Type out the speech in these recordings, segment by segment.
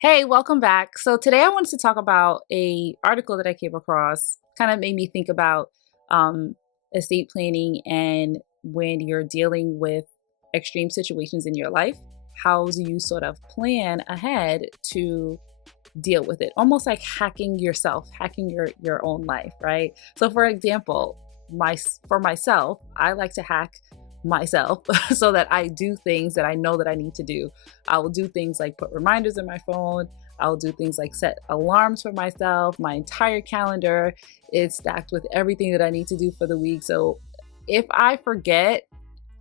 Hey, welcome back. So today I wanted to talk about a article that I came across. Kind of made me think about um, estate planning and when you're dealing with extreme situations in your life, how do you sort of plan ahead to deal with it? Almost like hacking yourself, hacking your own life, right? So for example, my for myself, I like to hack myself so that I do things that I know that I need to do. I will do things like put reminders in my phone. I'll do things like set alarms for myself. My entire calendar is stacked with everything that I need to do for the week. So if I forget,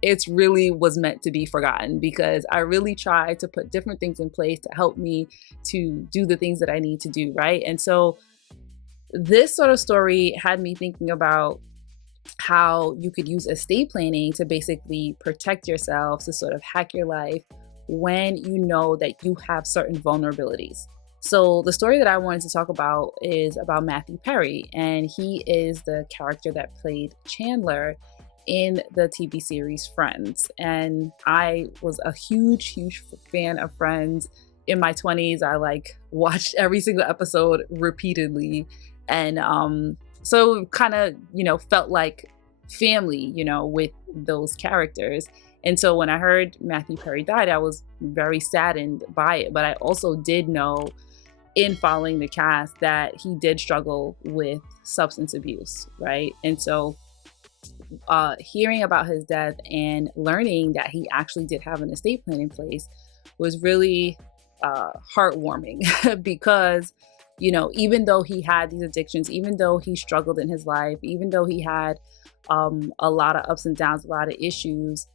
it's really was meant to be forgotten because I really try to put different things in place to help me to do the things that I need to do, right? And so this sort of story had me thinking about how you could use estate planning to basically protect yourself, to sort of hack your life when you know that you have certain vulnerabilities. So, the story that I wanted to talk about is about Matthew Perry, and he is the character that played Chandler in the TV series Friends. And I was a huge fan of Friends. In my 20s, I like watched every single episode repeatedly. And so kind of, felt like family, with those characters. And so when I heard Matthew Perry died, I was very saddened by it. But I also did know in following the cast that he did struggle with substance abuse, right? And so hearing about his death and learning that he actually did have an estate plan in place was really heartwarming because even though he had these addictions, even though he struggled in his life, even though he had a lot of ups and downs, a lot of issues,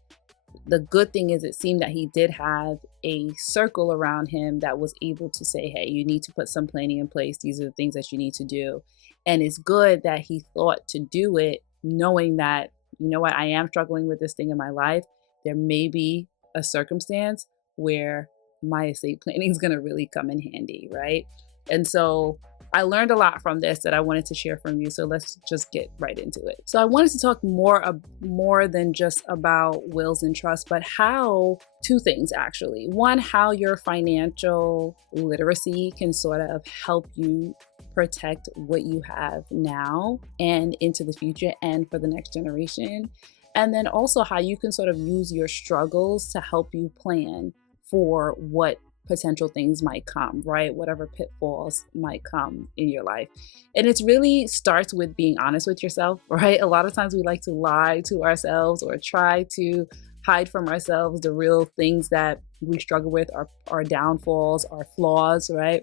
the good thing is it seemed that he did have a circle around him that was able to say, hey, you need to put some planning in place. These are the things that you need to do. And it's good that he thought to do it, knowing that, you know what, I am struggling with this thing in my life. There may be a circumstance where my estate planning is going to really come in handy, right? And so I learned a lot from this that I wanted to share from you. So let's just get right into it. So I wanted to talk more than just about wills and trusts, but how two things actually. One, how your financial literacy can sort of help you protect what you have now and into the future and for the next generation. And then also how you can sort of use your struggles to help you plan for what potential things might come, right? Whatever pitfalls might come in your life. And it really starts with being honest with yourself, right? A lot of times we like to lie to ourselves or try to hide from ourselves the real things that we struggle with, our downfalls, our flaws, right?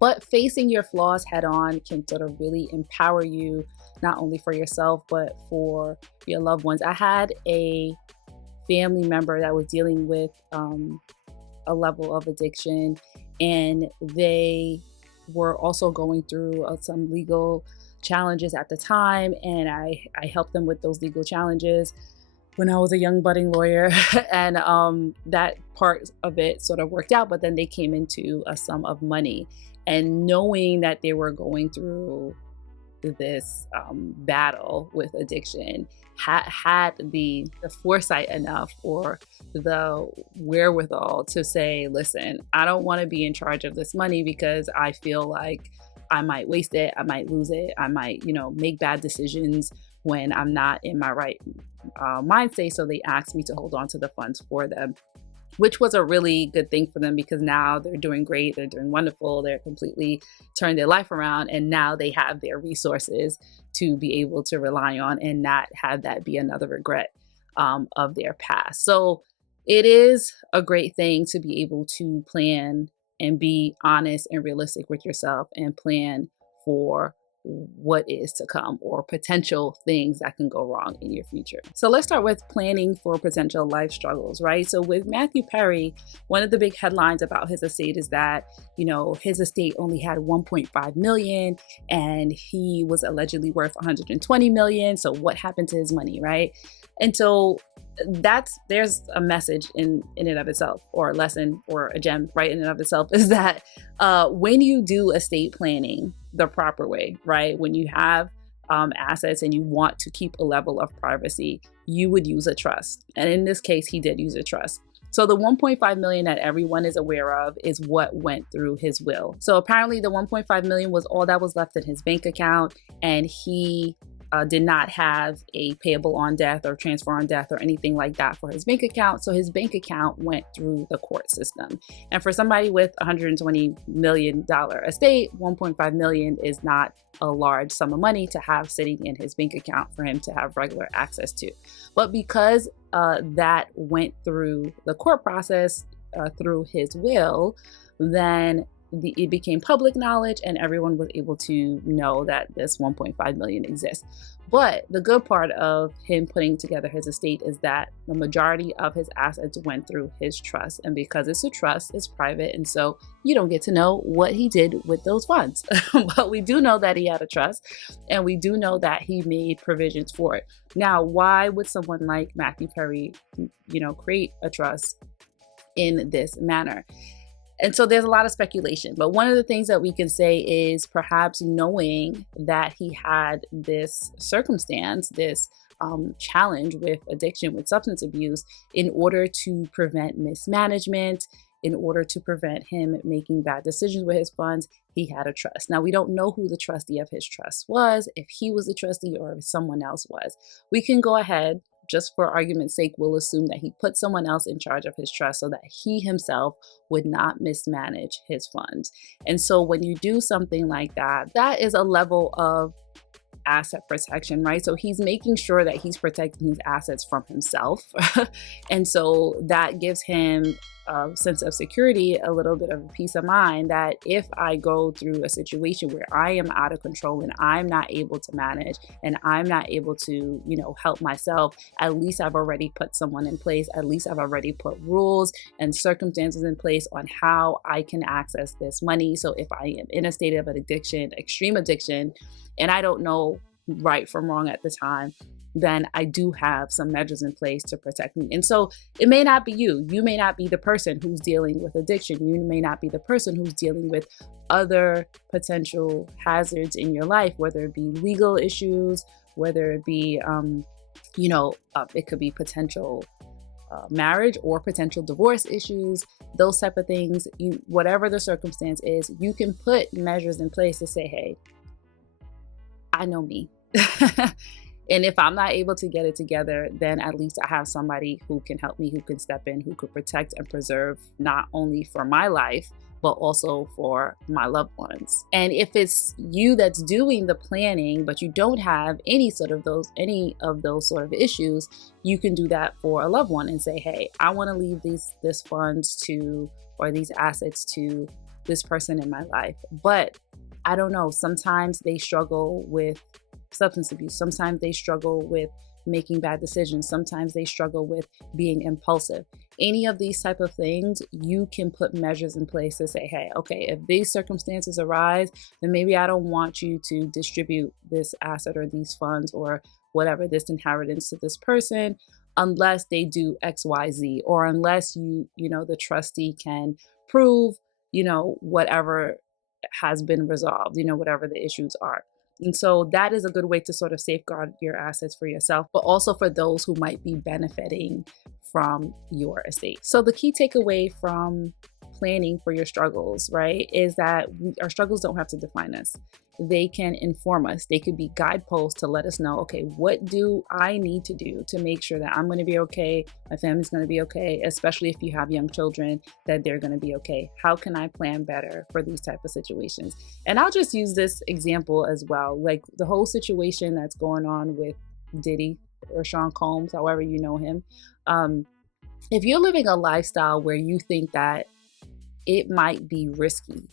But facing your flaws head on can sort of really empower you, not only for yourself, but for your loved ones. I had a family member that was dealing with a level of addiction, and they were also going through some legal challenges at the time, and I helped them with those legal challenges when I was a young budding lawyer. And that part of it sort of worked out, but then they came into a sum of money, and knowing that they were going through this battle with addiction, had the foresight enough or the wherewithal to say, listen, I don't want to be in charge of this money because I feel like I might waste it, I might lose it, I might, make bad decisions when I'm not in my right mind state. So they asked me to hold on to the funds for them, which was a really good thing for them because now they're doing great, they're doing wonderful, they're completely turned their life around, and now they have their resources to be able to rely on and not have that be another regret of their past. So it is a great thing to be able to plan and be honest and realistic with yourself and plan for what is to come or potential things that can go wrong in your future. So let's start with planning for potential life struggles, right? So with Matthew Perry, one of the big headlines about his estate is that, his estate only had 1.5 million and he was allegedly worth 120 million. So what happened to his money, right? And so there's a message in and of itself, or a lesson or a gem right in and of itself, is that when you do estate planning the proper way, right, when you have assets and you want to keep a level of privacy, you would use a trust. And in this case, he did use a trust. So the 1.5 million that everyone is aware of is what went through his will. So apparently the 1.5 million was all that was left in his bank account, and he did not have a payable on death or transfer on death or anything like that for his bank account. So his bank account went through the court system. And for somebody with $120 million estate, 1.5 million is not a large sum of money to have sitting in his bank account for him to have regular access to. But because that went through the court process through his will, then it became public knowledge and everyone was able to know that this 1.5 million exists. But the good part of him putting together his estate is that the majority of his assets went through his trust. And because it's a trust, it's private. And so you don't get to know what he did with those funds. But we do know that he had a trust, and we do know that he made provisions for it. Now, why would someone like Matthew Perry, create a trust in this manner? And so there's a lot of speculation, but one of the things that we can say is perhaps knowing that he had this circumstance, this challenge with addiction, with substance abuse, in order to prevent mismanagement, in order to prevent him making bad decisions with his funds, he had a trust. Now, we don't know who the trustee of his trust was, if he was the trustee or if someone else was. We can go ahead, just for argument's sake, we'll assume that he put someone else in charge of his trust so that he himself would not mismanage his funds. And so when you do something like that, that is a level of asset protection, right? So he's making sure that he's protecting his assets from himself. And so that gives him a sense of security, a little bit of peace of mind that if I go through a situation where I am out of control and I'm not able to manage and I'm not able to, help myself, at least I've already put someone in place. At least I've already put rules and circumstances in place on how I can access this money. So if I am in a state of an addiction, extreme addiction, and I don't know right from wrong at the time, then I do have some measures in place to protect me. And so it may not be you. You may not be the person who's dealing with addiction. You may not be the person who's dealing with other potential hazards in your life, whether it be legal issues, whether it be, it could be potential marriage or potential divorce issues, those type of things. Whatever the circumstance is, you can put measures in place to say, hey, I know me. And if I'm not able to get it together, then at least I have somebody who can help me, who can step in, who could protect and preserve not only for my life, but also for my loved ones. And if it's you that's doing the planning, but you don't have any of those sort of issues, you can do that for a loved one and say, hey, I want to leave this funds to, or these assets to this person in my life. But I don't know, sometimes they struggle with substance abuse. Sometimes they struggle with making bad decisions. Sometimes they struggle with being impulsive. Any of these type of things, you can put measures in place to say, hey, okay, if these circumstances arise, then maybe I don't want you to distribute this asset or these funds or whatever, this inheritance to this person, unless they do X, Y, Z, or unless the trustee can prove, whatever has been resolved, whatever the issues are. And so that is a good way to sort of safeguard your assets for yourself, but also for those who might be benefiting from your estate. So the key takeaway from planning for your struggles, right, is that our struggles don't have to define us. They can inform us. They could be guideposts to let us know, okay, what do I need to do to make sure that I'm going to be okay, my family's going to be okay, especially if you have young children, that they're going to be okay. How can I plan better for these type of situations? And I'll just use this example as well, like the whole situation that's going on with Diddy or Sean Combs, however you know him. If you're living a lifestyle where you think that it might be risky,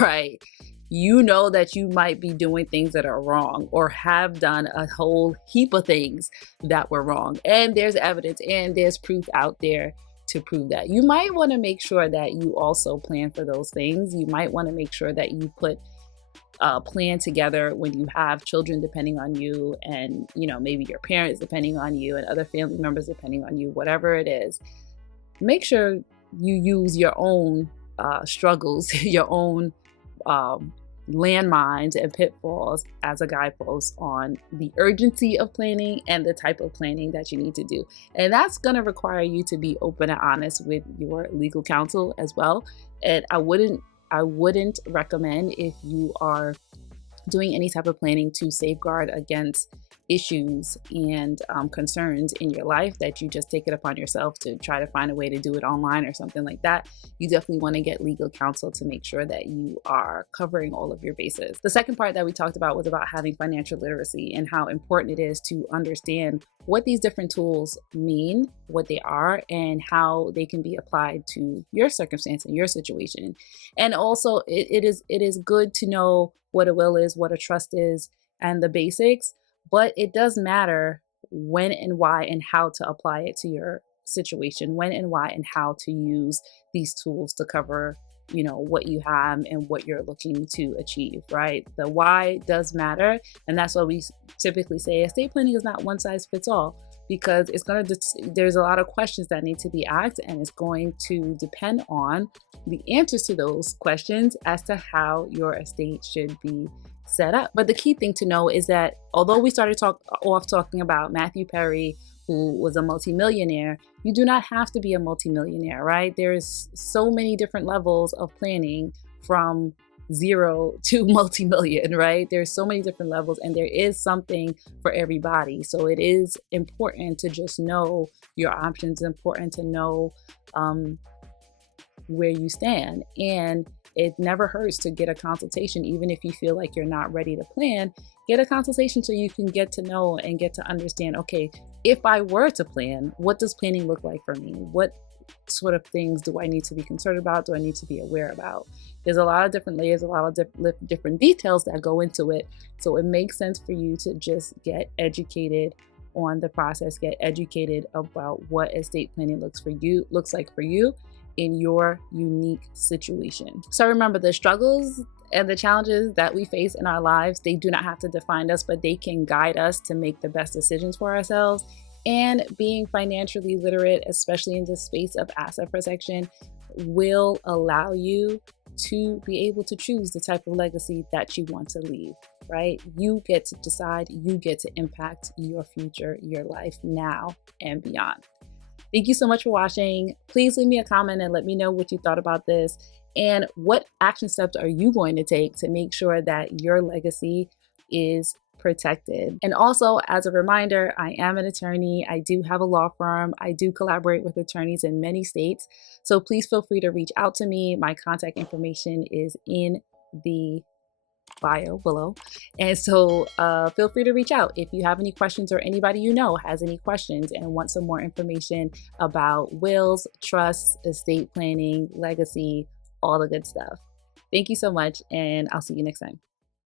right? You know that you might be doing things that are wrong or have done a whole heap of things that were wrong. And there's evidence and there's proof out there to prove that. You might want to make sure that you also plan for those things. You might want to make sure that you put a plan together when you have children depending on you, and maybe your parents depending on you, and other family members depending on you, whatever it is. Make sure you use your own struggles, your own landmines and pitfalls as a guidepost on the urgency of planning and the type of planning that you need to do. And that's going to require you to be open and honest with your legal counsel as well. And I wouldn't recommend, if you are doing any type of planning to safeguard against issues and concerns in your life, that you just take it upon yourself to try to find a way to do it online or something like that. You definitely want to get legal counsel to make sure that you are covering all of your bases. The second part that we talked about was about having financial literacy and how important it is to understand what these different tools mean, what they are, and how they can be applied to your circumstance and your situation. And also, it is good to know what a will is, what a trust is, and the basics. But it does matter when and why and how to apply it to your situation, when and why and how to use these tools to cover, what you have and what you're looking to achieve, right? The why does matter. And that's why we typically say estate planning is not one size fits all, because there's a lot of questions that need to be asked, and it's going to depend on the answers to those questions as to how your estate should be set up. But the key thing to know is that although we started talking about Matthew Perry, who was a multimillionaire, you do not have to be a multimillionaire, right? There's so many different levels of planning, from zero to multi-million, right? There's so many different levels, and there is something for everybody. So it is important to just know your options. It's important to know where you stand, and it never hurts to get a consultation. Even if you feel like you're not ready to plan, get a consultation so you can get to know and get to understand, okay, if I were to plan, what does planning look like for me? What sort of things do I need to be concerned about? Do I need to be aware about? There's a lot of different layers, a lot of different details that go into it. So it makes sense for you to just get educated on the process, get educated about what estate planning looks like for you in your unique situation. So remember, the struggles and the challenges that we face in our lives, they do not have to define us, but they can guide us to make the best decisions for ourselves. And being financially literate, especially in the space of asset protection, will allow you to be able to choose the type of legacy that you want to leave, right? You get to decide, you get to impact your future, your life now and beyond. Thank you so much for watching. Please leave me a comment and let me know what you thought about this, and what action steps are you going to take to make sure that your legacy is protected. And also, as a reminder, I am an attorney. I do have a law firm. I do collaborate with attorneys in many states. So please feel free to reach out to me. My contact information is in the bio below. And so feel free to reach out if you have any questions, or anybody you know has any questions and wants some more information about wills, trusts, estate planning, legacy, all the good stuff. Thank you so much, and I'll see you next time.